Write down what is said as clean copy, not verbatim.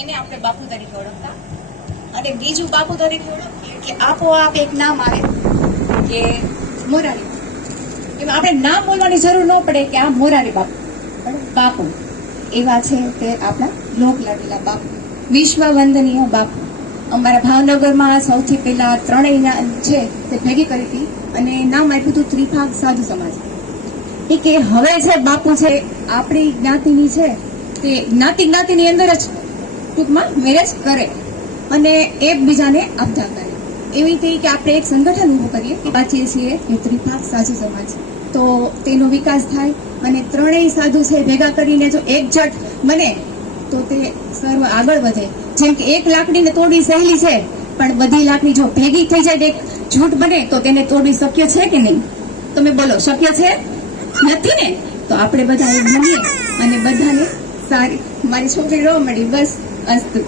એને આપણે બાપુ તરીકે ઓળખતા. અને બીજું બાપુ તરીકે ઓળખીએ કે આપોઆપ એક નામ આવે કે મોરારી. એમાં આપણે નામ બોલવાની જરૂર ન પડે કે આ મોરારી બાપુ, પણ બાપુ એવા છે તે આપણા લોક લાડીલા બાપુ, વિશ્વ વંદનીય બાપુ. અમારા ભાવનગરમાં સૌથી પહેલા ત્રણેય છે તે ભેગી કરી હતી અને નામ આપ્યું હતું ત્રિભાગ સાધુ સમાજ. એ કે હવે છે બાપુ છે આપણી જ્ઞાતિની છે તે જ્ઞાતિની અંદર જ ટૂંકમાં મેરેજ કરે અને એકબીજાને આપતા કરે. એવી રીતે કે આપણે એક સંગઠન ઉભું કરીએ કે વાંચીએ છીએ એ ત્રિભાગ સાધુ સમાજ, તો તેનો વિકાસ થાય અને ત્રણેય સાધુ છે ભેગા કરીને જો એકજટ બને તો તે સર્વ આગળ વધે. જેમ કે એક લાકડીને તોડવી સહેલી છે, પણ બધી લાકડી જો ભેગી થઈ જાય એક જૂટ બને તો તેને તોડવી શક્ય છે કે નહીં? તમે બોલો, શક્ય છે? નથી ને? તો આપણે બધા એક બનીએ અને બધાને સારી મારી છોકરી રોવા મળી. બસ અસ્તુ.